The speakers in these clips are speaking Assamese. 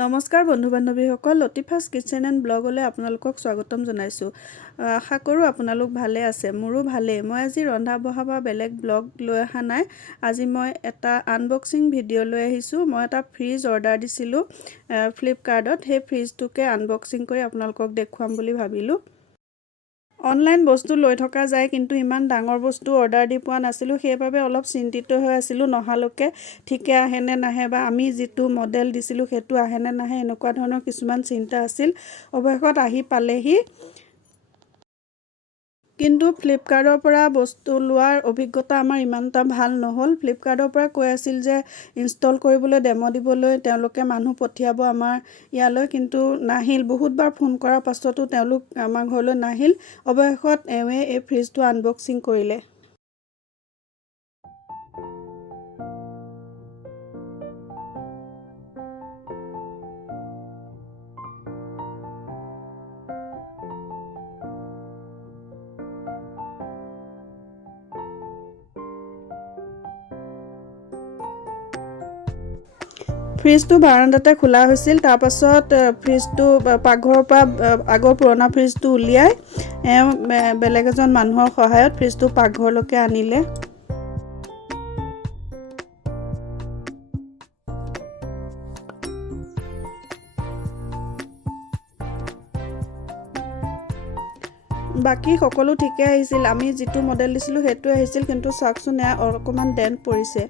নমস্কাৰ বন্ধু বান্ধৱীসকল লতিফাছ কিচেন এণ্ড ব্লগলৈ আপোনালোকক স্বাগতম জনাইছোঁ। আশা কৰোঁ আপোনালোক ভালে আছে। মোৰো ভালেই। মই আজি ৰন্ধা বঢ়া বা বেলেগ ব্লগ লৈ অহা নাই। আজি মই এটা আনবক্সিং ভিডিঅ' লৈ আহিছোঁ। মই এটা ফ্ৰিজ অৰ্ডাৰ দিছিলোঁ ফ্লিপকাৰ্টত। সেই ফ্ৰিজটোকে আনবক্সিং কৰি আপোনালোকক দেখুৱাম বুলি ভাবিলোঁ। অনলাইন বস্তু লৈ থকা যায়, কিন্তু ইমান ডাঙৰ বস্তু অৰ্ডাৰ দি পোৱা নাছিলোঁ। সেইবাবে অলপ চিন্তিত হৈ আছিলোঁ, নহালৈকে ঠিকে আহে নে নাহে, বা আমি যিটো মডেল দিছিলোঁ সেইটো আহে নে নাহে, এনেকুৱা ধৰণৰ কিছুমান চিন্তা আছিল। অৱশেষত আহি পালেহি। কিন্তু ফ্লিপকাৰ্টৰ পৰা বস্তু লোৱাৰ অভিজ্ঞতা আমাৰ ইমান এটা ভাল নহ'ল। ফ্লিপকাৰ্টৰ পৰা কৈ আছিল যে ইনষ্টল কৰিবলৈ, ডেমো দিবলৈ তেওঁলোকে মানুহ পঠিয়াব আমাৰ ইয়ালৈ, কিন্তু নাহিল। বহুতবাৰ ফোন কৰাৰ পাছতো তেওঁলোক আমাৰ ঘৰলৈ নাহিল। অৱশেষত এওঁৱে এই ফ্ৰিজটো আনবক্সিং কৰিলে। ফ্ৰিজটো বাৰাণ্ডাতে খোলা হৈছিল। তাৰপাছত ফ্ৰিজটো পাকঘৰৰ পৰা আগৰ পুৰণা ফ্ৰিজটো উলিয়াই বেলেগ এজন মানুহৰ সহায়ত ফ্ৰিজটো পাকঘৰলৈকে আনিলে। বাকী সকলো ঠিকে আহিছিল। আমি যিটো মডেল দিছিলোঁ সেইটো আহিছিল, কিন্তু চাওকচোন এয়া অকণমান ডেণ্ট পৰিছে।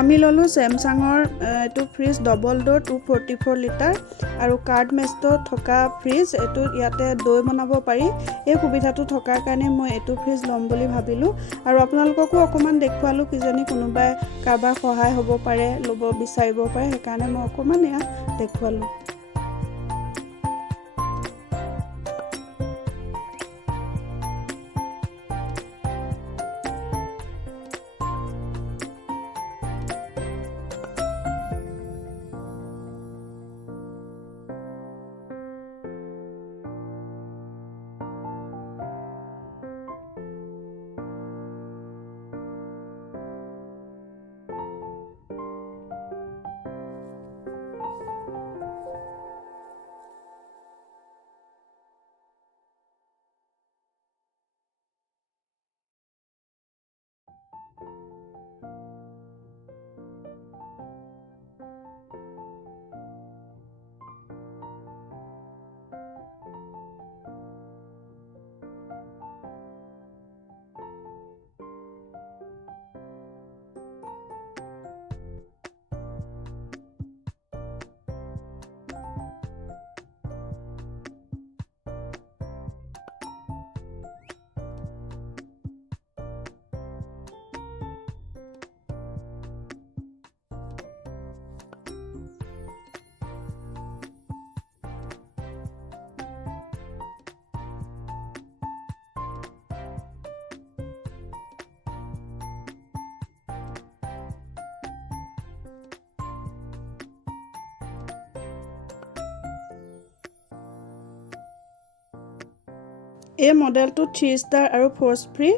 আমি ল'লোঁ ছেমছাঙৰ এইটো ফ্ৰিজ ডবল ড'ৰ 244 লিটাৰ আৰু কাৰ্ড মেষ্টটো থকা ফ্ৰিজ। এইটো ইয়াতে দৈ বনাব পাৰি। এই সুবিধাটো থকাৰ কাৰণে মই এইটো ফ্ৰিজ ল'ম বুলি ভাবিলোঁ, আৰু আপোনালোককো অকণমান দেখুৱালোঁ, কিজানি কোনোবাই কাৰোবাৰ সহায় হ'ব পাৰে, ল'ব বিচাৰিব পাৰে, সেইকাৰণে মই অকণমান এয়া দেখুৱালোঁ। এই মডেলটো 3 ষ্টাৰ আৰু ফ'ৰ্চ ফ্ৰী,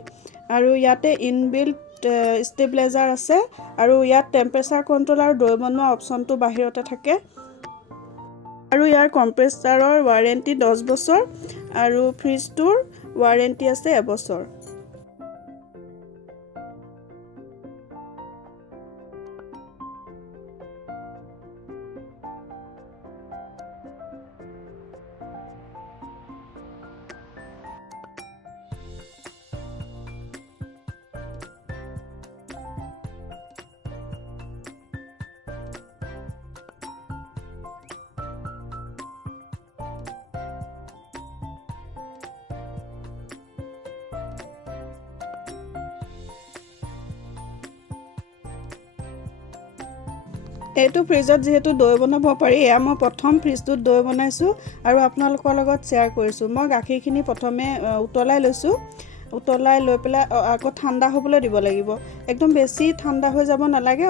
আৰু ইয়াতে ইনবিল্ট ষ্টেবিলাইজাৰ আছে, আৰু ইয়াত টেম্পাৰেচাৰ কণ্ট্ৰল আৰু দৈ বনোৱা অপশ্যনটো বাহিৰতে থাকে। আৰু ইয়াৰ কম্প্ৰেছাৰৰ ৱাৰেণ্টি 10 বছৰ আৰু ফ্ৰিজটোৰ ৱাৰেণ্টি আছে 1 বছৰ। এইটো ফ্ৰিজত যিহেতু দৈ বনাব পাৰি, এয়া মই প্ৰথম ফ্ৰিজটোত দৈ বনাইছোঁ আৰু আপোনালোকৰ লগত শ্বেয়াৰ কৰিছোঁ। মই গাখীৰখিনি প্ৰথমে উতলাই লৈছোঁ। উতলাই লৈ পেলাই আকৌ ঠাণ্ডা হ'বলৈ দিব লাগিব। একদম বেছি ঠাণ্ডা হৈ যাব নালাগে।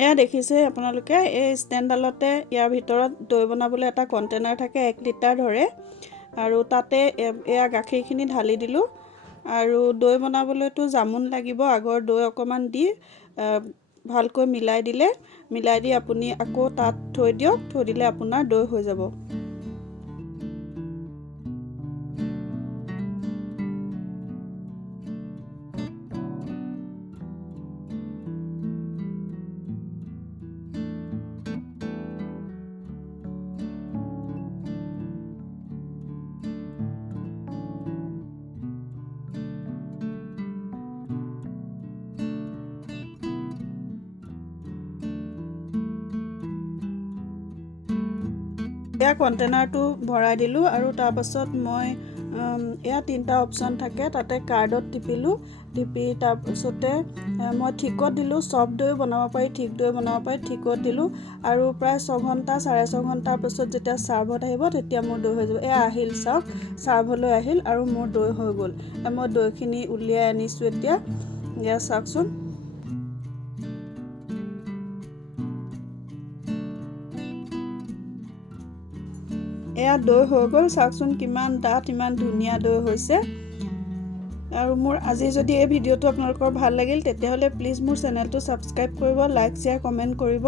এয়া দেখিছে আপোনালোকে, এই ষ্টেণ্ডডালতে ইয়াৰ ভিতৰত দৈ বনাবলৈ এটা কণ্টেইনাৰ থাকে, 1 লিটাৰ ধৰে। আৰু তাতে এয়া গাখীৰখিনি ঢালি দিলোঁ। আৰু দৈ বনাবলৈতো জামুন লাগিব, আগৰ দৈ অকণমান দি ভালকৈ মিলাই দি আপুনি আকৌ তাত থৈ দিয়ক। থৈ দিলে আপোনাৰ দৈ হৈ যাব। এয়া কণ্টেইনাৰটো ভৰাই দিলোঁ আৰু তাৰপাছত মই এয়া 3টা অপশ্যন থাকে, তাতে কাৰ্ডত টিপিলোঁ। টিপি তাৰপিছতে মই ঠিকত দিলোঁ। চফ্ট দৈ বনাব পাৰি, ঠিক দৈ বনাব পাৰি, ঠিকত দিলোঁ। আৰু প্ৰায় 6 ঘণ্টা 6.5 ঘণ্টাৰ পাছত যেতিয়া ছাৰ্ভত আহিব তেতিয়া মোৰ দৈ হৈ যাব। এয়া আহিল, চাওক, ছাৰ্ভলৈ আহিল আৰু মোৰ দৈ হৈ গ'ল। মই দৈখিনি উলিয়াই আনিছোঁ এতিয়া। এয়া চাওকচোন। এয়া দৈ হৈ গ'ল, চাওকচোন কিমান ডাঠ, ইমান ধুনীয়া দৈ হৈছে। আৰু মোৰ আজি যদি এই ভিডিঅ'টো আপোনালোকৰ ভাল লাগিল তেতিয়াহ'লে প্লিজ মোৰ চেনেলটো ছাবস্ক্ৰাইব কৰিব, লাইক শ্বেয়াৰ কমেণ্ট কৰিব।